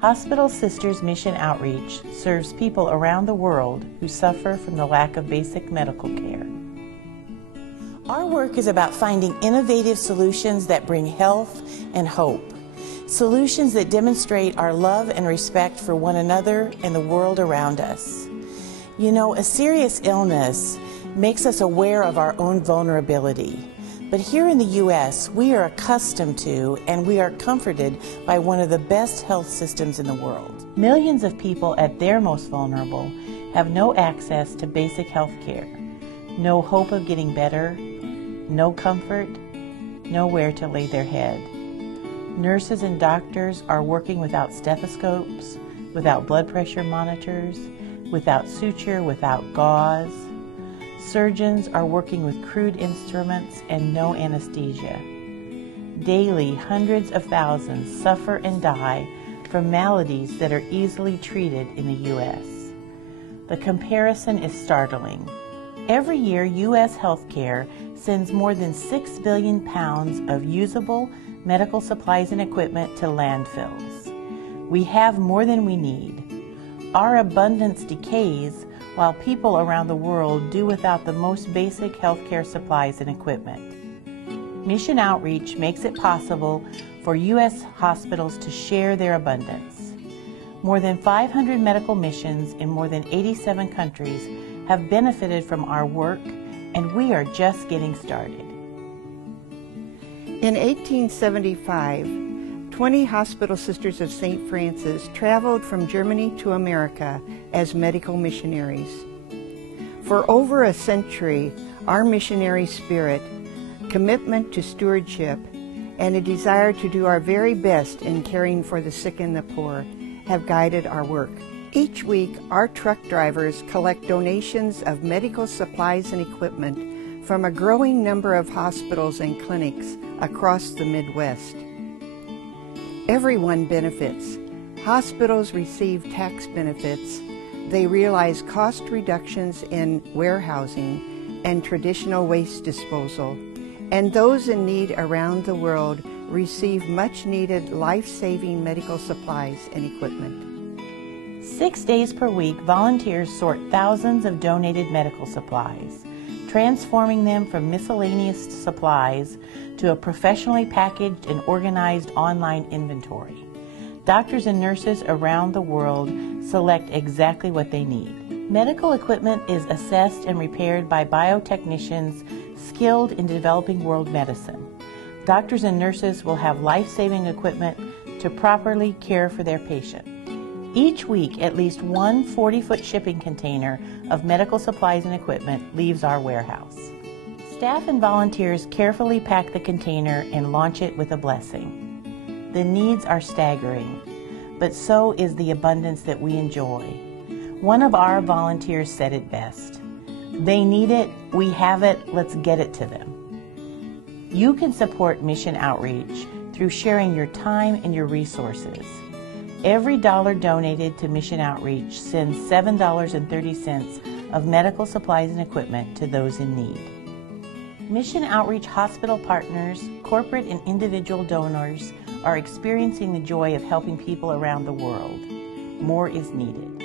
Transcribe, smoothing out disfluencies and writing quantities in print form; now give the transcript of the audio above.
Hospital Sisters Mission Outreach serves people around the world who suffer from the lack of basic medical care. Our work is about finding innovative solutions that bring health and hope. Solutions that demonstrate our love and respect for one another and the world around us. You know, a serious illness makes us aware of our own vulnerability. But here in the U.S., we are accustomed to and we are comforted by one of the best health systems in the world. Millions of people at their most vulnerable have no access to basic health care, no hope of getting better, no comfort, nowhere to lay their head. Nurses and doctors are working without stethoscopes, without blood pressure monitors, without suture, without gauze. Surgeons are working with crude instruments and no anesthesia. Daily, hundreds of thousands suffer and die from maladies that are easily treated in the U.S. The comparison is startling. Every year, U.S. healthcare sends more than 6 billion pounds of usable medical supplies and equipment to landfills. We have more than we need. Our abundance decays while people around the world do without the most basic healthcare supplies and equipment. Mission Outreach makes it possible for U.S. hospitals to share their abundance. More than 500 medical missions in more than 87 countries have benefited from our work, and we are just getting started. In 1875, 20 Hospital Sisters of St. Francis traveled from Germany to America as medical missionaries. For over a century, our missionary spirit, commitment to stewardship, and a desire to do our very best in caring for the sick and the poor have guided our work. Each week, our truck drivers collect donations of medical supplies and equipment from a growing number of hospitals and clinics across the Midwest. Everyone benefits. Hospitals receive tax benefits. They realize cost reductions in warehousing and traditional waste disposal. And those in need around the world receive much-needed life-saving medical supplies and equipment. 6 days per week, volunteers sort thousands of donated medical supplies, transforming them from miscellaneous supplies to a professionally packaged and organized online inventory. Doctors and nurses around the world select exactly what they need. Medical equipment is assessed and repaired by biotechnicians skilled in developing world medicine. Doctors and nurses will have life-saving equipment to properly care for their patient. Each week, at least one 40-foot shipping container of medical supplies and equipment leaves our warehouse. Staff and volunteers carefully pack the container and launch it with a blessing. The needs are staggering, but so is the abundance that we enjoy. One of our volunteers said it best. They need it, we have it, let's get it to them. You can support Mission Outreach through sharing your time and your resources. Every dollar donated to Mission Outreach sends $7.30 of medical supplies and equipment to those in need. Mission Outreach hospital partners, corporate and individual donors are experiencing the joy of helping people around the world. More is needed.